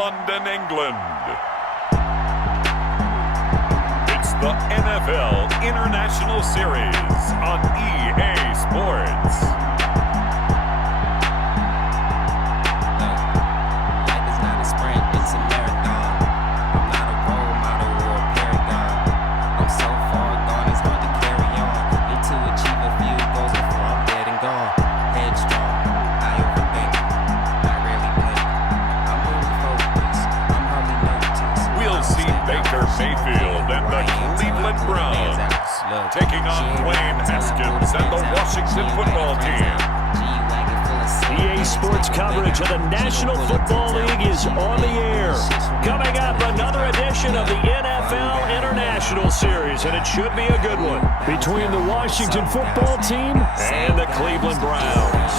London, England. It's the NFL International Series on EA Sports. Mayfield and the Cleveland Browns taking on Dwayne Haskins and the Washington football team. EA Sports coverage of the National Football League is on the air. Coming up, another edition of the NFL International Series, and it should be a good one, between the Washington football team and the Cleveland Browns.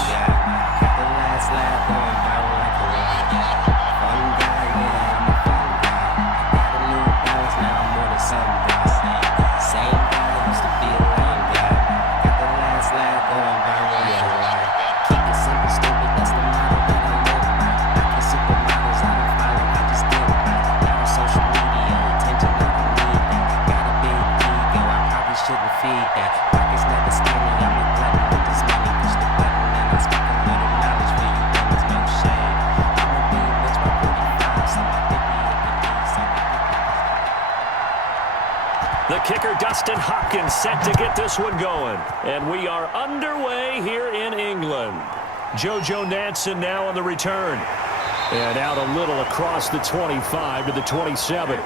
The kicker, Dustin Hopkins, set to get this one going. And we are underway here in England. JoJo Nansen now on the return. And out a little across the 25 to the 27.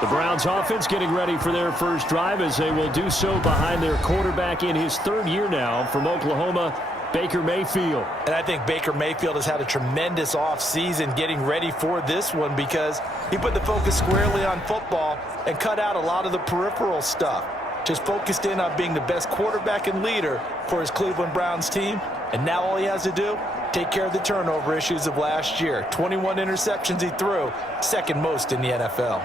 The Browns offense getting ready for their first drive as they will do so behind their quarterback in his third year now from Oklahoma, Baker Mayfield. And I think Baker Mayfield has had a tremendous offseason getting ready for this one because he put the focus squarely on football and cut out a lot of the peripheral stuff. Just focused in on being the best quarterback and leader for his Cleveland Browns team. And now all he has to do, take care of the turnover issues of last year. 21 interceptions he threw, second most in the NFL.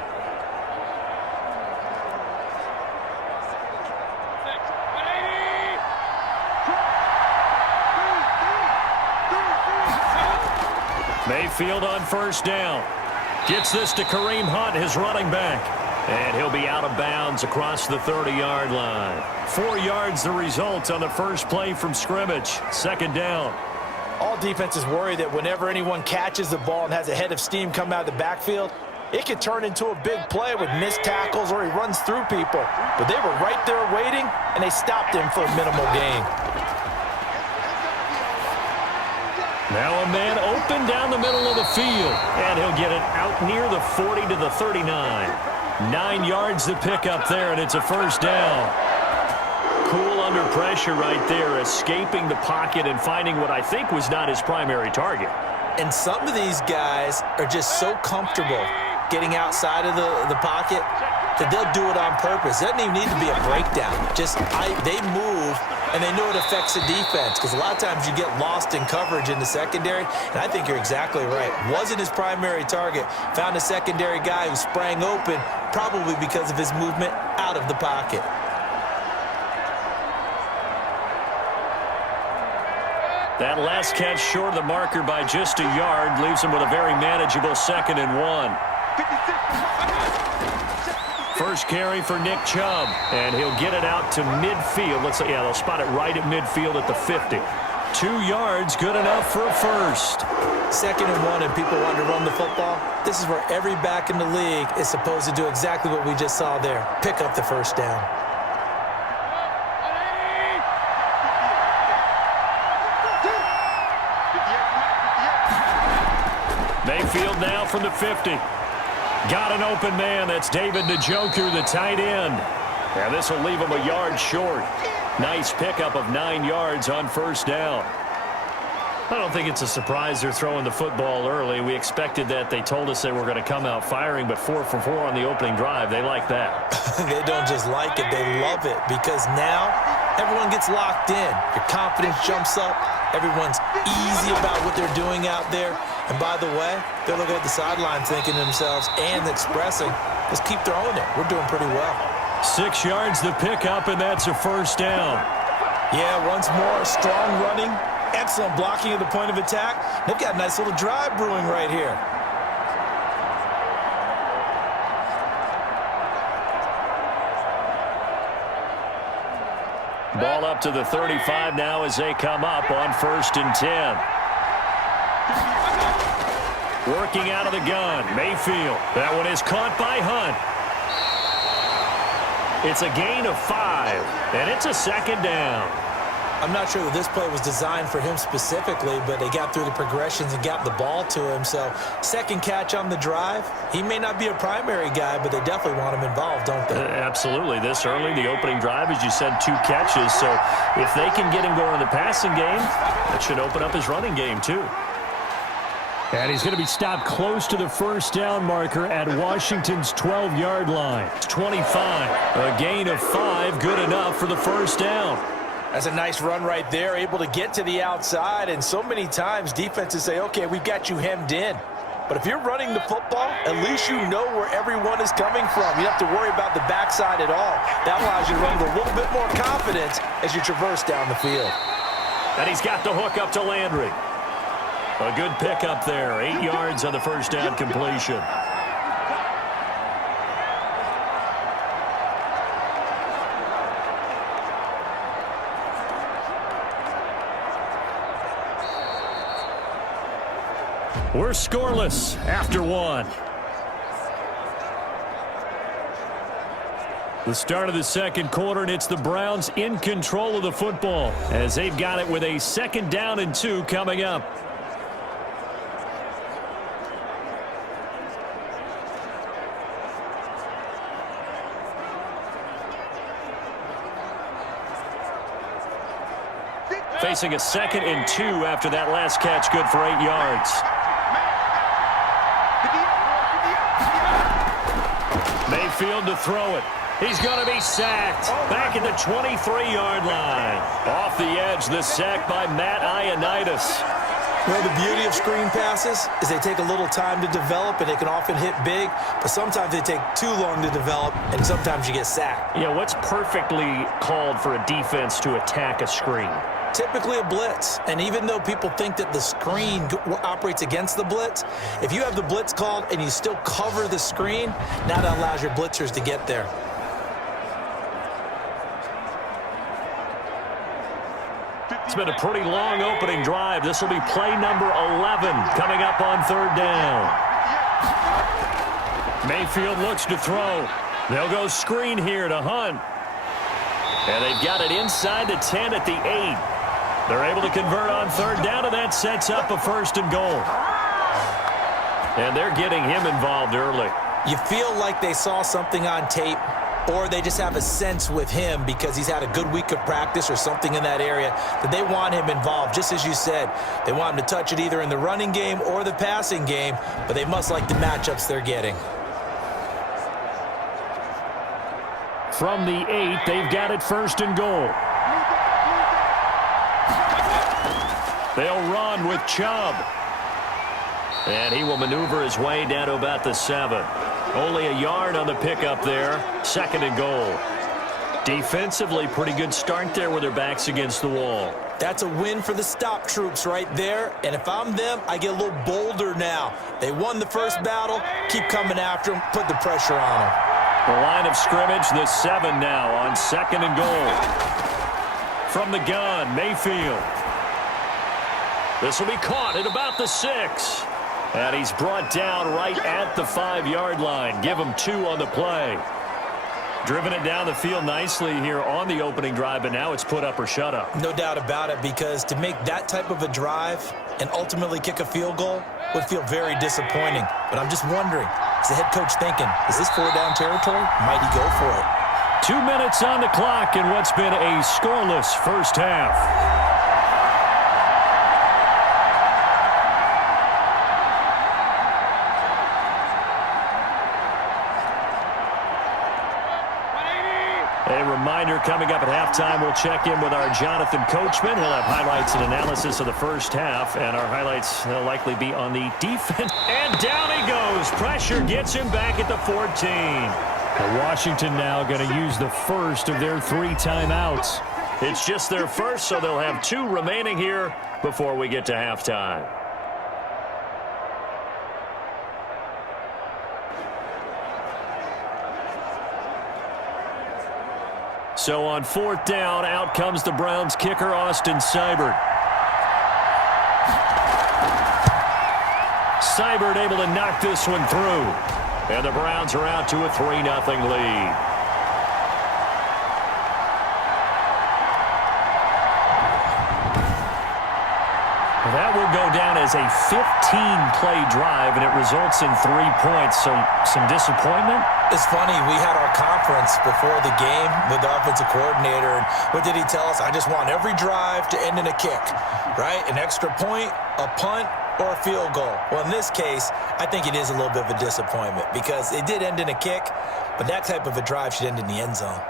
Mayfield on first down. Gets this to Kareem Hunt, his running back. And he'll be out of bounds across the 30-yard line. 4 yards the result on the first play from scrimmage. Second down. All defenses worry that whenever anyone catches the ball and has a head of steam come out of the backfield, it could turn into a big play with missed tackles or he runs through people. But they were right there waiting, and they stopped him for a minimal gain. Now a man open down the middle of the field. And he'll get it out near the 40 to the 39. 9 yards to pick up there, and it's a first down. Cool under pressure right there, escaping the pocket and finding what I think was not his primary target. And some of these guys are just so comfortable getting outside of the pocket that they'll do it on purpose. It doesn't even need to be a breakdown. They move, and they know it affects the defense because a lot of times you get lost in coverage in the secondary, and I think you're exactly right. Wasn't his primary target. Found a secondary guy who sprang open, probably because of his movement out of the pocket. That last catch short of the marker by just a yard leaves him with a very manageable 2nd and 1. First carry for Nick Chubb, and he'll get it out to midfield. They'll spot it right at midfield at the 50. 2 yards, good enough for a first. 2nd and 1, and people want to run the football. This is where every back in the league is supposed to do exactly what we just saw there. Pick up the first down. Mayfield now from the 50. Got an open man. That's David Njoku, the tight end. And this will leave him a yard short. Nice pickup of 9 yards on first down. I don't think it's a surprise they're throwing the football early. We expected that. They told us they were going to come out firing, but 4 for 4 on the opening drive. They like that. They don't just like it. They love it because now everyone gets locked in. Your confidence jumps up. Everyone's easy about what they're doing out there. And by the way, they're looking at the sideline thinking to themselves and expressing, let's keep throwing it. We're doing pretty well. 6 yards to pick up, and that's a first down. Yeah, once more, strong running, excellent blocking at the point of attack. They've got a nice little drive brewing right here. Ball up to the 35 now as they come up on 1st and 10. Working out of the gun, Mayfield. That one is caught by Hunt. It's a gain of 5, and it's a 2nd down. I'm not sure that this play was designed for him specifically, but they got through the progressions and got the ball to him. So, 2nd catch on the drive. He may not be a primary guy, but they definitely want him involved, don't they? Absolutely. This early, the opening drive, as you said, 2 catches. So, if they can get him going in the passing game, that should open up his running game, too. And he's going to be stopped close to the 1st down marker at Washington's 12-yard line. 25. A gain of 5, good enough for the 1st down. That's a nice run right there, able to get to the outside. And so many times defenses say, okay, we've got you hemmed in. But if you're running the football, at least you know where everyone is coming from. You don't have to worry about the backside at all. That allows you to run with a little bit more confidence as you traverse down the field. And he's got the hook up to Landry. A good pickup there. 8 yards on the 1st down completion. We're scoreless after 1. The start of the 2nd quarter, and it's the Browns in control of the football as they've got it with a 2nd down and 2 coming up. Facing a 2nd and 2 after that last catch, good for 8 yards. Mayfield to throw it. He's going to be sacked. Back at the 23-yard line. Off the edge, the sack by Matt Ioannidis. Well, the beauty of screen passes is they take a little time to develop, and they can often hit big, but sometimes they take too long to develop, and sometimes you get sacked. Yeah, what's perfectly called for a defense to attack a screen? Typically a blitz, and even though people think that the screen operates against the blitz, if you have the blitz called and you still cover the screen, now that allows your blitzers to get there. It's been a pretty long opening drive. This will be play number 11 coming up on 3rd down. Mayfield looks to throw. They'll go screen here to Hunt. And they've got it inside the 10 at the 8. They're able to convert on 3rd down, and that sets up a 1st and goal. And they're getting him involved early. You feel like they saw something on tape, or they just have a sense with him because he's had a good week of practice or something in that area that they want him involved. Just as you said, they want him to touch it either in the running game or the passing game, but they must like the matchups they're getting. From the 8, they've got it 1st and goal. They'll run with Chubb. And he will maneuver his way down to about the 7. Only a yard on the pickup there. 2nd and goal. Defensively, pretty good start there with their backs against the wall. That's a win for the stop troops right there. And if I'm them, I get a little bolder now. They won the first battle. Keep coming after them. Put the pressure on them. The line of scrimmage, the 7 now on 2nd and goal. From the gun, Mayfield. This will be caught at about the 6. And he's brought down right at the 5-yard line. Give him 2 on the play. Driven it down the field nicely here on the opening drive, but now it's put up or shut up. No doubt about it, because to make that type of a drive and ultimately kick a field goal would feel very disappointing. But I'm just wondering, is the head coach thinking, is this 4-down territory? Might he go for it? 2 minutes on the clock in what's been a scoreless first half. A reminder, coming up at halftime, we'll check in with our Jonathan Coachman. He'll have highlights and analysis of the first half, and our highlights will likely be on the defense. And down he goes. Pressure gets him back at the 14. And Washington now going to use the first of their 3 timeouts. It's just their first, so they'll have 2 remaining here before we get to halftime. So on 4th down, out comes the Browns kicker, Austin Seibert. Seibert able to knock this one through. And the Browns are out to a 3-0 lead. That will go down as a 15-play drive, and it results in 3 points. So some disappointment? It's funny, we had our conference before the game with the offensive coordinator, and what did he tell us? I just want every drive to end in a kick, right? An extra point, a punt, or a field goal. Well, in this case, I think it is a little bit of a disappointment because it did end in a kick, but that type of a drive should end in the end zone.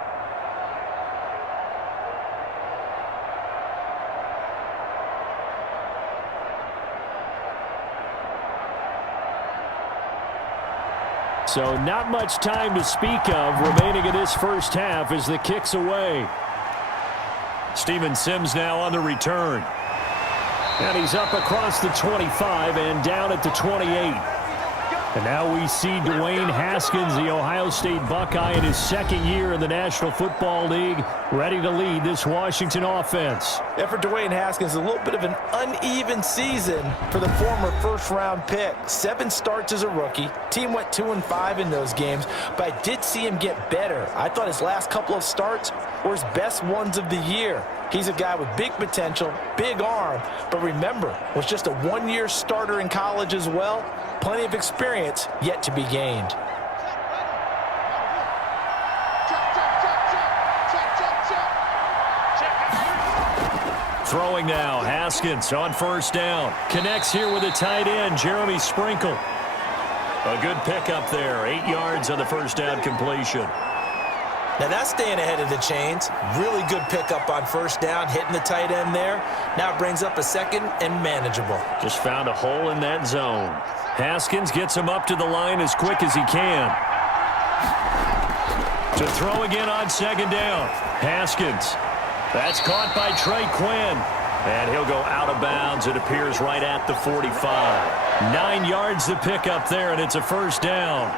So not much time to speak of remaining in this first half as the kick's away. Steven Sims now on the return. And he's up across the 25 and down at the 28. And now we see Dwayne Haskins, the Ohio State Buckeye, in his second year in the National Football League, ready to lead this Washington offense. And for Dwayne Haskins, a little bit of an uneven season for the former first-round pick. 7 starts as a rookie. Team went 2-5 in those games, but I did see him get better. I thought his last couple of starts were his best ones of the year. He's a guy with big potential, big arm, but remember, was just a 1-year starter in college as well. Plenty of experience yet to be gained. Throwing now, Haskins on 1st down. Connects here with a tight end, Jeremy Sprinkle. A good pickup there, 8 yards on the 1st down completion. Now that's staying ahead of the chains. Really good pickup on 1st down, hitting the tight end there. Now it brings up a 2nd and manageable. Just found a hole in that zone. Haskins gets him up to the line as quick as he can. To throw again on 2nd down. Haskins. That's caught by Trey Quinn. And he'll go out of bounds. It appears right at the 45. 9 yards to pick up there, and it's a 1st down.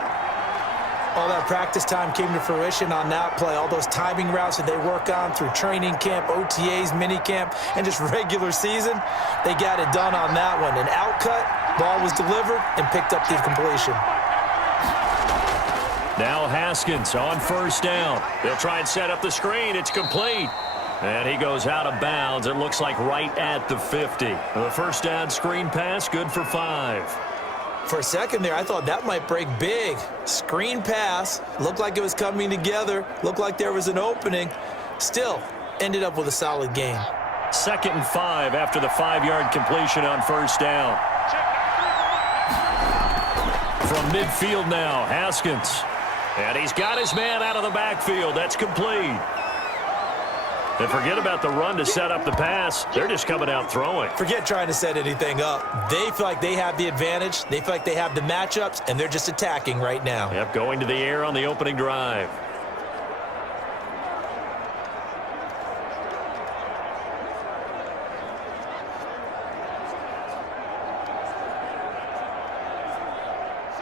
All that practice time came to fruition on that play. All those timing routes that they work on through training camp, OTAs, minicamp, and just regular season, they got it done on that one. An outcut, ball was delivered, and picked up the completion. Now Haskins on 1st down. They'll try and set up the screen. It's complete. And he goes out of bounds. It looks like right at the 50. The 1st down screen pass, good for 5. For a second there, I thought that might break big. Screen pass, looked like it was coming together, looked like there was an opening. Still, ended up with a solid gain. 2nd and 5 after the 5-yard completion on 1st down. From midfield now, Haskins. And he's got his man out of the backfield. That's complete. And forget about the run to set up the pass. They're just coming out throwing. Forget trying to set anything up. They feel like they have the advantage. They feel like they have the matchups, and they're just attacking right now. Yep, going to the air on the opening drive.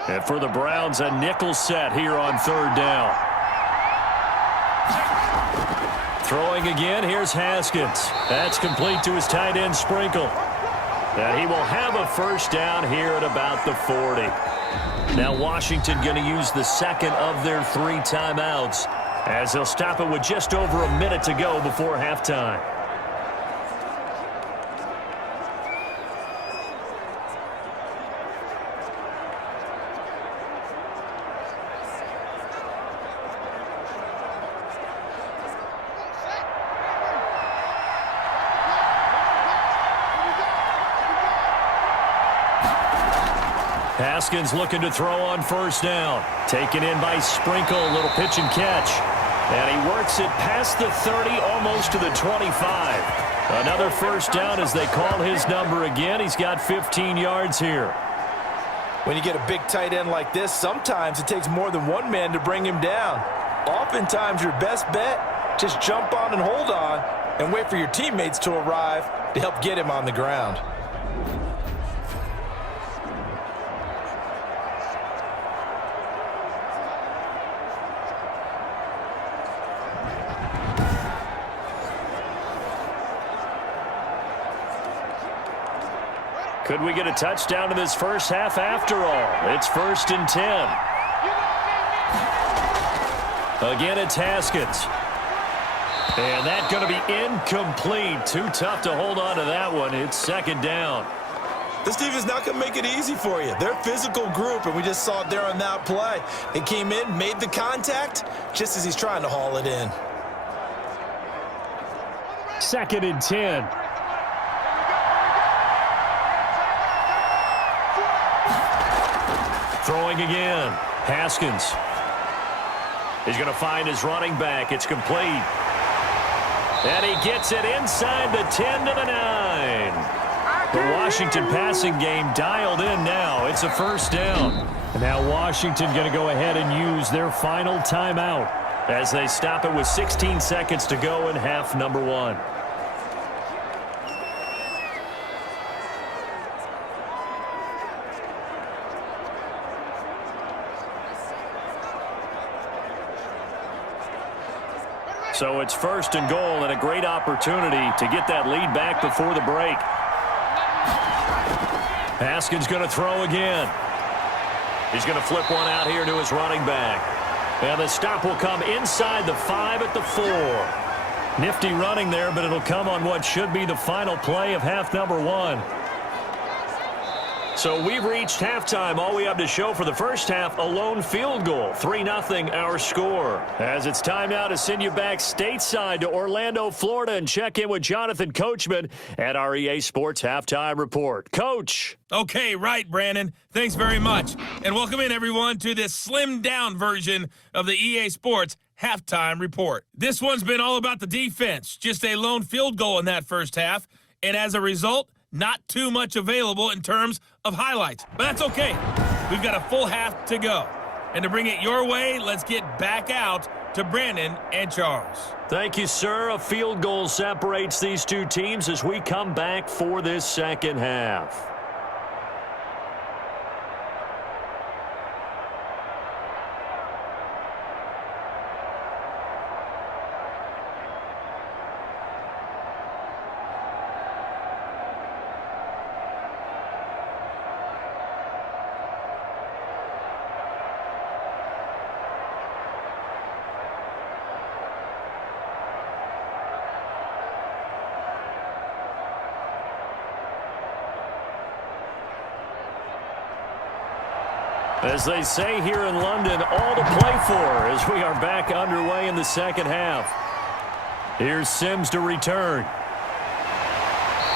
And for the Browns, a nickel set here on 3rd down. Throwing again, here's Haskins. That's complete to his tight end, Sprinkle. And he will have a 1st down here at about the 40. Now Washington going to use the 2nd of their 3 timeouts as they'll stop it with just over a minute to go before halftime. Haskins looking to throw on 1st down. Taken in by Sprinkle, a little pitch and catch. And he works it past the 30, almost to the 25. Another 1st down as they call his number again. He's got 15 yards here. When you get a big tight end like this, sometimes it takes more than one man to bring him down. Oftentimes your best bet, just jump on and hold on and wait for your teammates to arrive to help get him on the ground. Could we get a touchdown in this first half after all? It's 1st and 10. Again, it's Haskins. And that's going to be incomplete. Too tough to hold on to that one. It's 2nd down. This team is not going to make it easy for you. They're a physical group, and we just saw it there on that play. They came in, made the contact, just as he's trying to haul it in. 2nd and 10. Throwing again. Haskins. He's going to find his running back. It's complete. And he gets it inside the 10 to the 9. The Washington passing game dialed in now. It's a 1st down. And now Washington going to go ahead and use their final timeout as they stop it with 16 seconds to go in half number 1. So it's 1st and goal and a great opportunity to get that lead back before the break. Haskins going to throw again. He's going to flip one out here to his running back. And the stop will come inside the 5 at the 4. Nifty running there, but it'll come on what should be the final play of half number 1. So we've reached halftime. All we have to show for the first half, a lone field goal. 3-0 our score. As it's time now to send you back stateside to Orlando, Florida, and check in with Jonathan Coachman at our EA Sports Halftime Report. Coach. Okay, right, Brandon. Thanks very much. And welcome in, everyone, to this slimmed-down version of the EA Sports Halftime Report. This one's been all about the defense. Just a lone field goal in that first half. And as a result, not too much available in terms of highlights. But that's okay. We've got a full half to go. And to bring it your way, let's get back out to Brandon and Charles. Thank you, sir. A field goal separates these two teams as we come back for this second half. As they say here in London, all to play for as we are back underway in the second half. Here's Sims to return.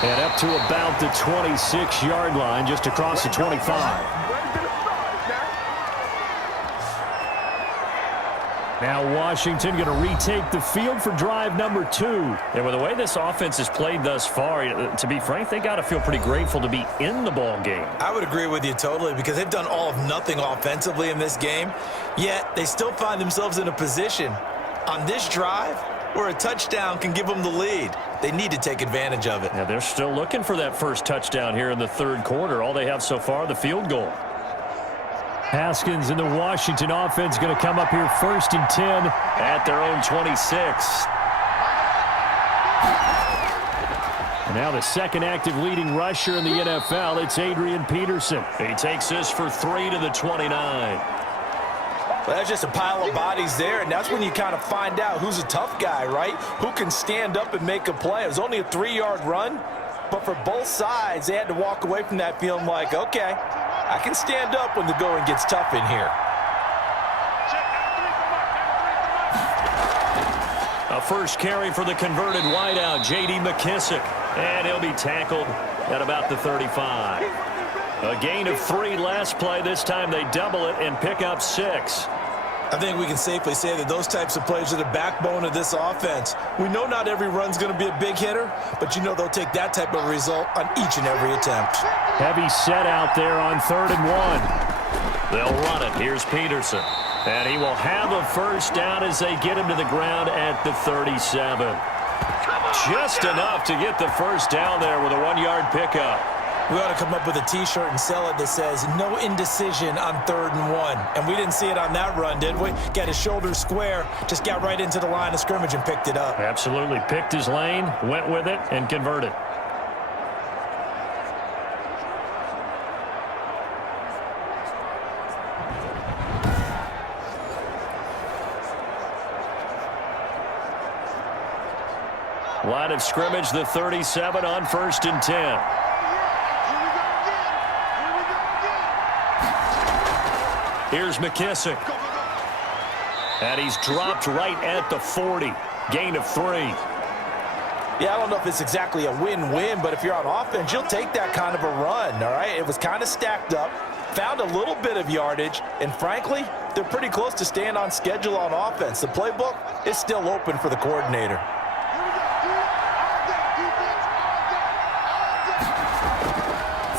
And up to about the 26-yard line, just across the 25. Now Washington going to retake the field for drive number 2. And with the way this offense has played thus far, to be frank, they got to feel pretty grateful to be in the ball game. I would agree with you totally because they've done all of nothing offensively in this game, yet they still find themselves in a position on this drive where a touchdown can give them the lead. They need to take advantage of it. Yeah, they're still looking for that first touchdown here in the third quarter. All they have so far, the field goal. Haskins and the Washington offense going to come up here 1st and 10 at their own 26. And now the second active leading rusher in the NFL, it's Adrian Peterson. He takes this for 3 to the 29. Well, that's just a pile of bodies there, and that's when you kind of find out who's a tough guy, right? Who can stand up and make a play. It was only a 3-yard run, but for both sides, they had to walk away from that feeling like, okay, I can stand up when the going gets tough in here. A first carry for the converted wideout, J.D. McKissick. And he'll be tackled at about the 35. A gain of 3 last play. This time they double it and pick up 6. I think we can safely say that those types of plays are the backbone of this offense. We know not every run's going to be a big hitter, but you know they'll take that type of result on each and every attempt. Heavy set out there on 3rd and 1. They'll run it. Here's Peterson. And he will have a first down as they get him to the ground at the 37. Just enough to get the first down there with a 1-yard pickup. We ought to come up with a T-shirt and sell it that says, no indecision on 3rd and 1. And we didn't see it on that run, did we? Got his shoulders square, just got right into the line of scrimmage and picked it up. Absolutely. Picked his lane, went with it, and converted. Line of scrimmage, the 37 on 1st and 10. Here's McKissick. And he's dropped right at the 40. Gain of 3. Yeah, I don't know if it's exactly a win-win, but if you're on offense, you'll take that kind of a run, all right? It was kind of stacked up, found a little bit of yardage, and frankly, they're pretty close to staying on schedule on offense. The playbook is still open for the coordinator.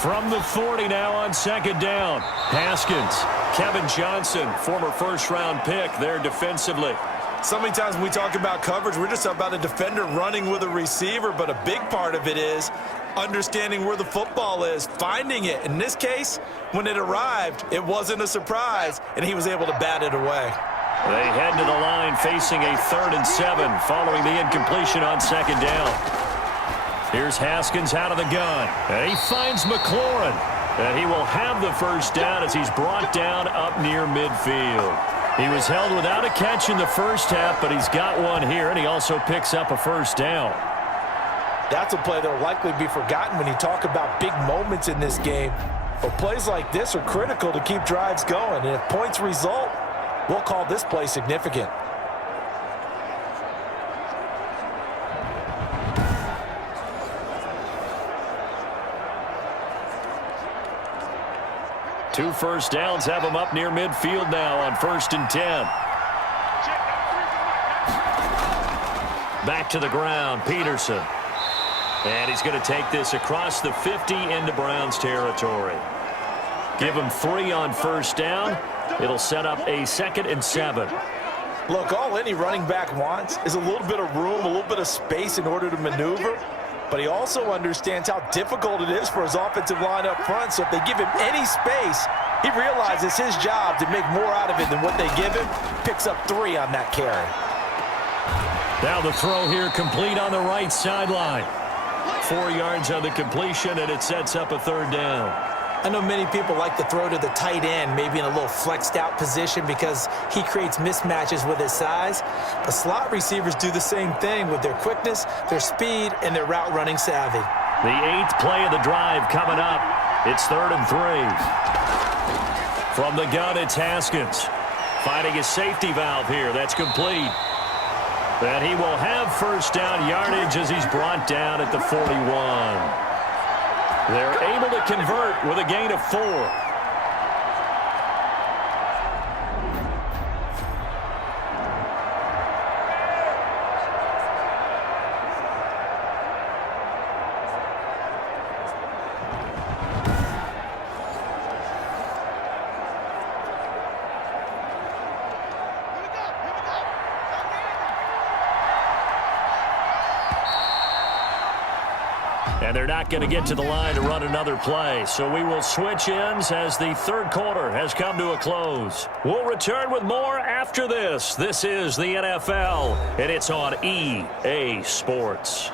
From the 40 now on 2nd down. Haskins, Kevin Johnson, former first-round pick there defensively. So many times when we talk about coverage, we're just about a defender running with a receiver, but a big part of it is understanding where the football is, finding it. In this case, when it arrived, it wasn't a surprise, and he was able to bat it away. They head to the line facing a 3rd and 7 following the incompletion on 2nd down. Here's Haskins out of the gun, and he finds McLaurin. And he will have the first down as he's brought down up near midfield. He was held without a catch in the first half, but he's got one here, and he also picks up a first down. That's a play that will likely be forgotten when you talk about big moments in this game. But plays like this are critical to keep drives going, and if points result, we'll call this play significant. Two first downs have him up near midfield now on 1st and 10. Back to the ground, Peterson. And he's going to take this across the 50 into Browns territory. Give him 3 on first down. It'll set up a 2nd and 7. Look, all any running back wants is a little bit of room, a little bit of space in order to maneuver. But he also understands how difficult it is for his offensive line up front. So if they give him any space, he realizes his job to make more out of it than what they give him. Picks up 3 on that carry. Now the throw here complete on the right sideline. 4 yards on the completion, and it sets up a 3rd down. I know many people like to throw to the tight end, maybe in a little flexed out position because he creates mismatches with his size. But slot receivers do the same thing with their quickness, their speed, and their route running savvy. The 8th play of the drive coming up. It's 3rd and 3. From the gun, it's Haskins. Finding his safety valve here. That's complete. And he will have first down yardage as he's brought down at the 41. They're able to convert with a gain of 4. And they're not going to get to the line to run another play. So we will switch ends as the 3rd quarter has come to a close. We'll return with more after this. This is the NFL, and it's on EA Sports.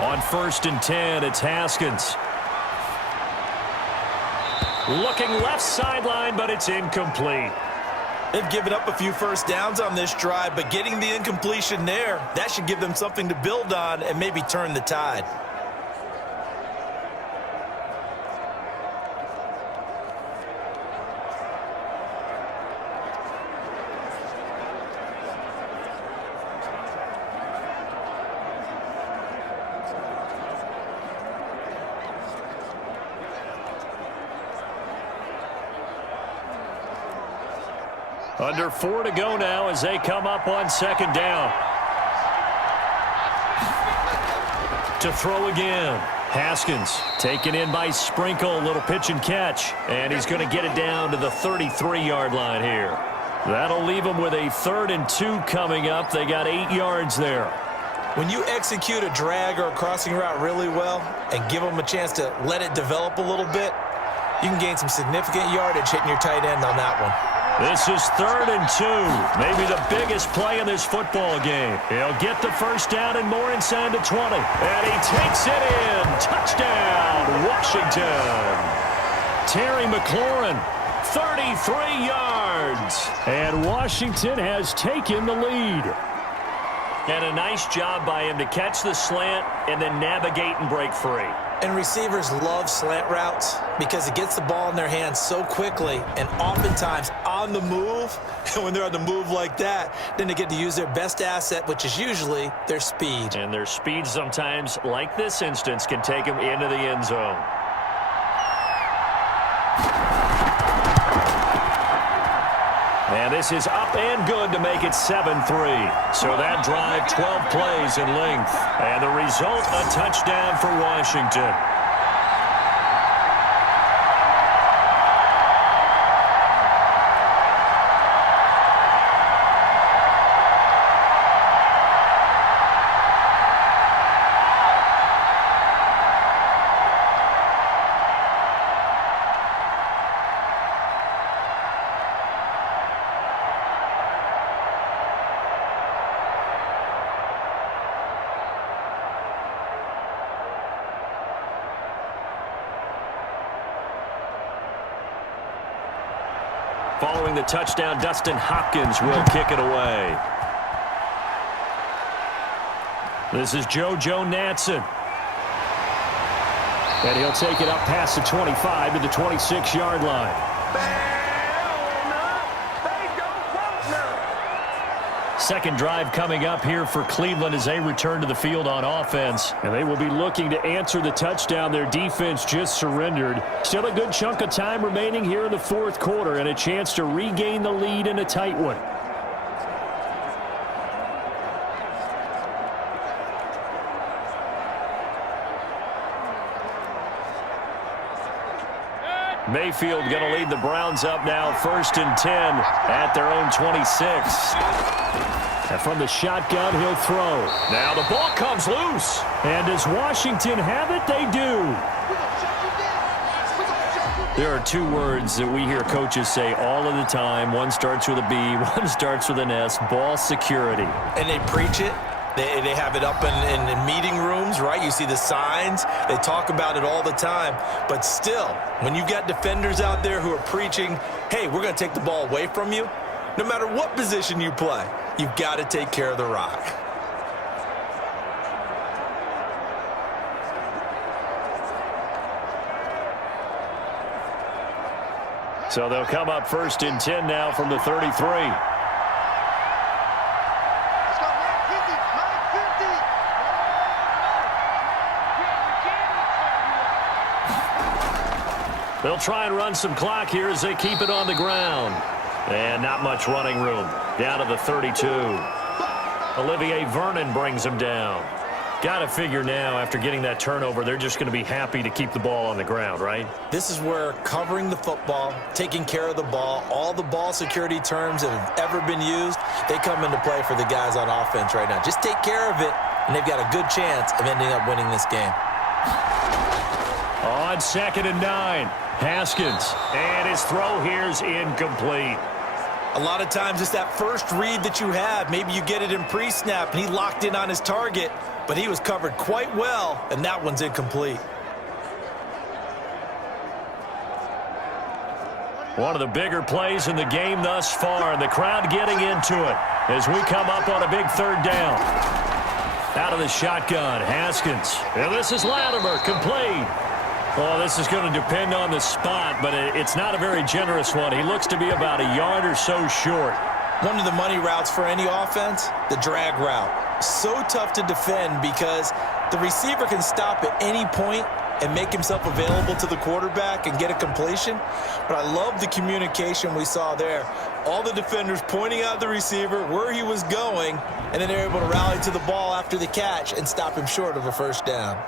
On 1st and 10, it's Haskins. Looking left sideline, but it's incomplete. They've given up a few first downs on this drive, but getting the incompletion there, that should give them something to build on and maybe turn the tide. Under 4 to go now as they come up on 2nd down. To throw again. Haskins taken in by Sprinkle. A little pitch and catch. And he's going to get it down to the 33-yard line here. That'll leave them with a 3rd and 2 coming up. They got 8 yards there. When you execute a drag or a crossing route really well and give them a chance to let it develop a little bit, you can gain some significant yardage hitting your tight end on that one. This is 3rd and 2. Maybe the biggest play in this football game. He'll get the first down and more inside the 20. And he takes it in. Touchdown, Washington. Terry McLaurin, 33 yards. And Washington has taken the lead. And a nice job by him to catch the slant and then navigate and break free. And receivers love slant routes because it gets the ball in their hands so quickly and oftentimes on the move. And when they're on the move like that, then they get to use their best asset, which is usually their speed. And their speed sometimes, like this instance, can take them into the end zone. And this is up and good to make it 7-3. So that drive, 12 plays in length. And the result, a touchdown for Washington. Following the touchdown, Dustin Hopkins will kick it away. This is JoJo Natson. And he'll take it up past the 25 to the 26-yard line. Second drive coming up here for Cleveland as they return to the field on offense. And they will be looking to answer the touchdown their defense just surrendered. Still a good chunk of time remaining here in the fourth quarter and a chance to regain the lead in a tight one. Mayfield going to lead the Browns up now, 1st and 10 at their own 26. And from the shotgun, he'll throw. Now the ball comes loose. And does Washington have it? They do. There are two words that we hear coaches say all of the time. One starts with a B, one starts with an S, ball security. And they preach it. They have it up in meeting rooms, right? You see the signs. They talk about it all the time. But still, when you've got defenders out there who are preaching, hey, we're going to take the ball away from you, no matter what position you play, you've got to take care of the rock. So they'll come up 1st and 10 now from the 33. They'll try and run some clock here as they keep it on the ground. And not much running room. Down to the 32. Olivier Vernon brings him down. Got to figure now, after getting that turnover, they're just going to be happy to keep the ball on the ground, right? This is where covering the football, taking care of the ball, all the ball security terms that have ever been used, they come into play for the guys on offense right now. Just take care of it, and they've got a good chance of ending up winning this game. On 2nd and 9, Haskins. And his throw here is incomplete. A lot of times it's that first read that you have. Maybe you get it in pre-snap, and he locked in on his target, but he was covered quite well, and that one's incomplete. One of the bigger plays in the game thus far, and the crowd getting into it as we come up on a big 3rd down. Out of the shotgun, Haskins. And this is Latimer, complete. Well, this is going to depend on the spot, but it's not a very generous one. He looks to be about a yard or so short. One of the money routes for any offense, the drag route. So tough to defend because the receiver can stop at any point and make himself available to the quarterback and get a completion. But I love the communication we saw there. All the defenders pointing out the receiver, where he was going, and then they're able to rally to the ball after the catch and stop him short of a first down.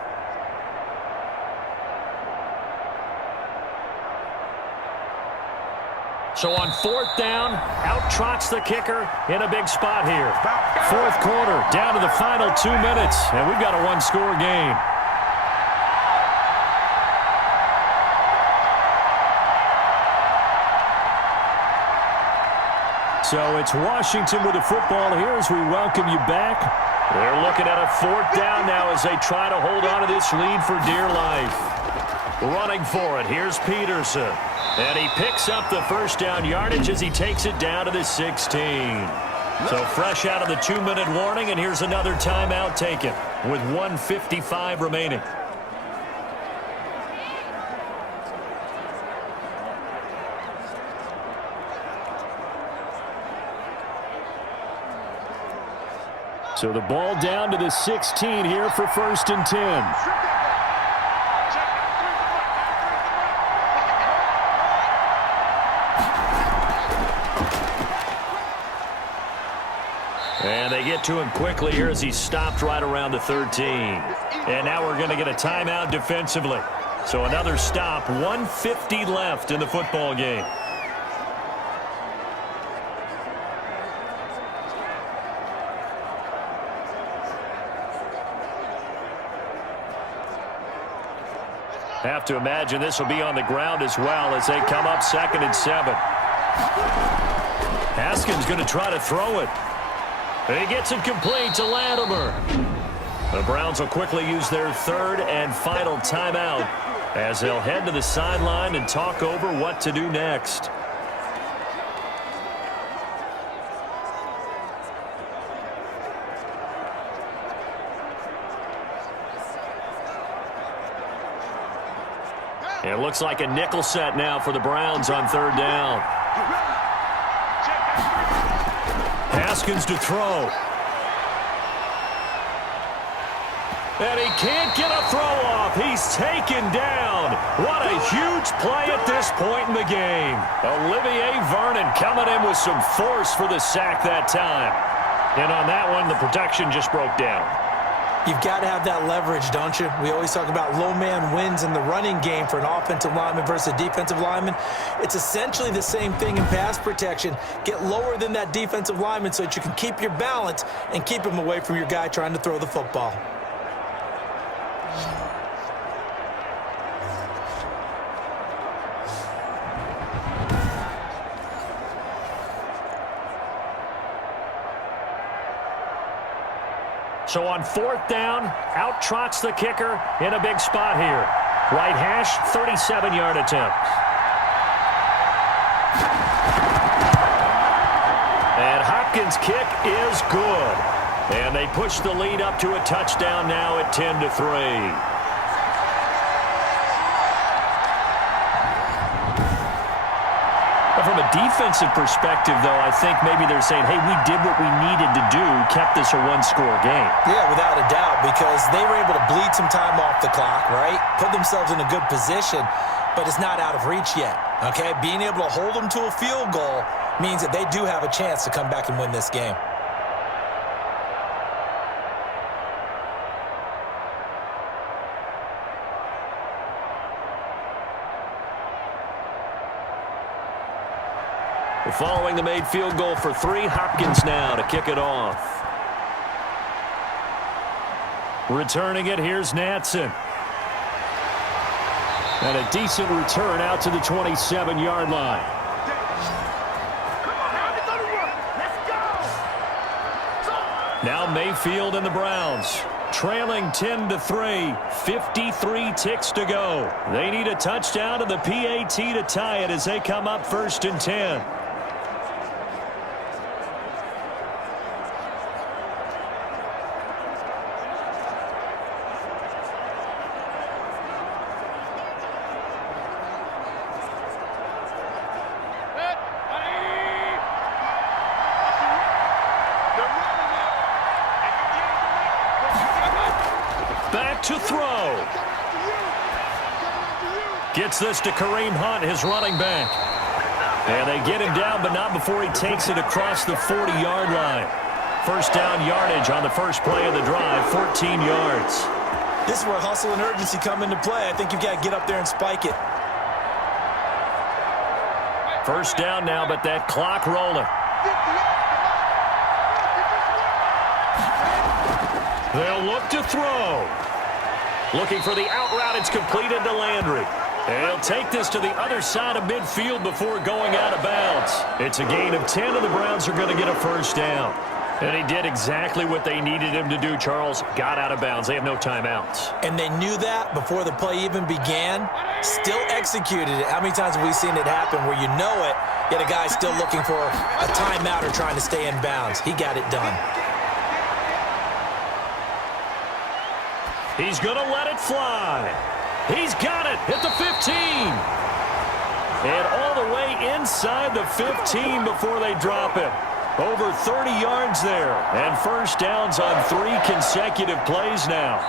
So on 4th down, out trots the kicker in a big spot here. 4th quarter, down to the final 2 minutes, and we've got a one-score game. So it's Washington with the football here as we welcome you back. They're looking at a 4th down now as they try to hold on to this lead for dear life. Running for it, here's Peterson. And he picks up the 1st down yardage as he takes it down to the 16. So fresh out of the 2-minute warning, and here's another timeout taken with 1:55 remaining. So the ball down to the 16 here for 1st and 10. And they get to him quickly here as he stopped right around the 13. And now we're going to get a timeout defensively. So another stop, 1:50 left in the football game. Have to imagine this will be on the ground as well as they come up 2nd and 7. Haskins going to try to throw it. He gets it complete to Latimer. The Browns will quickly use their 3rd and final timeout as they'll head to the sideline and talk over what to do next. It looks like a nickel set now for the Browns on 3rd down. Haskins to throw. And he can't get a throw off. He's taken down. What a huge play at this point in the game. Olivier Vernon coming in with some force for the sack that time. And on that one, the protection just broke down. You've got to have that leverage, don't you? We always talk about low man wins in the running game for an offensive lineman versus a defensive lineman. It's essentially the same thing in pass protection. Get lower than that defensive lineman so that you can keep your balance and keep him away from your guy trying to throw the football. So on 4th down, out trots the kicker in a big spot here. Right hash, 37-yard attempt. And Hopkins' kick is good. And they push the lead up to a touchdown now at 10-3. From a defensive perspective, though, I think maybe they're saying, hey, we did what we needed to do, kept this a 1-score game. Yeah, without a doubt, because they were able to bleed some time off the clock, right? Put themselves in a good position, but it's not out of reach yet, okay? Being able to hold them to a field goal means that they do have a chance to come back and win this game. Following the made field goal for 3, Hopkins now to kick it off. Returning it, here's Natson. And a decent return out to the 27-yard line. Now Mayfield and the Browns trailing 10-3, 53 ticks to go. They need a touchdown and the PAT to tie it as they come up 1st and 10. Back to throw. Gets this to Kareem Hunt, his running back. And they get him down, but not before he takes it across the 40-yard line. 1st down yardage on the first play of the drive, 14 yards. This is where hustle and urgency come into play. I think you've got to get up there and spike it. 1st down now, but that clock rolling. They'll look to throw. Looking for the out route. It's completed to Landry. And he'll take this to the other side of midfield before going out of bounds. It's a gain of 10, and the Browns are going to get a first down. And he did exactly what they needed him to do, Charles. Got out of bounds. They have no timeouts. And they knew that before the play even began. Still executed it. How many times have we seen it happen where you know it, yet a guy's still looking for a timeout or trying to stay in bounds? He got it done. He's going to let it fly. He's got it at the 15. And all the way inside the 15 before they drop it. Over 30 yards there. And first downs on 3 consecutive plays now.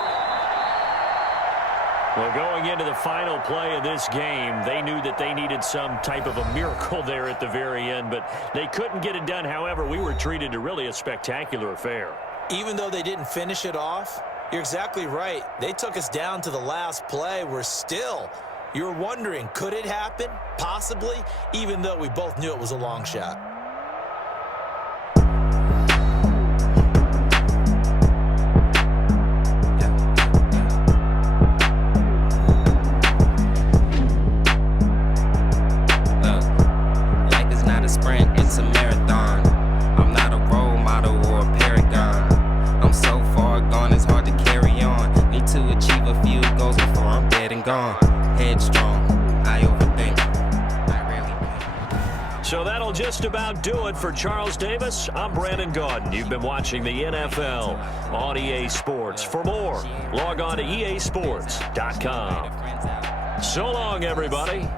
Well, going into the final play of this game, they knew that they needed some type of a miracle there at the very end, but they couldn't get it done. However, we were treated to really a spectacular affair. Even though they didn't finish it off, you're exactly right. They took us down to the last play. You're wondering, could it happen? Possibly, even though we both knew it was a long shot. It's a marathon. I'm not a role model or a paragon. I'm so far gone, it's hard to carry on. Need to achieve a few goals before I'm dead and gone. Headstrong, I overthink. I rarely think. So that'll just about do it for Charles Davis. I'm Brandon Gaudin. You've been watching the NFL on EA Sports. For more, log on to easports.com. So long, everybody.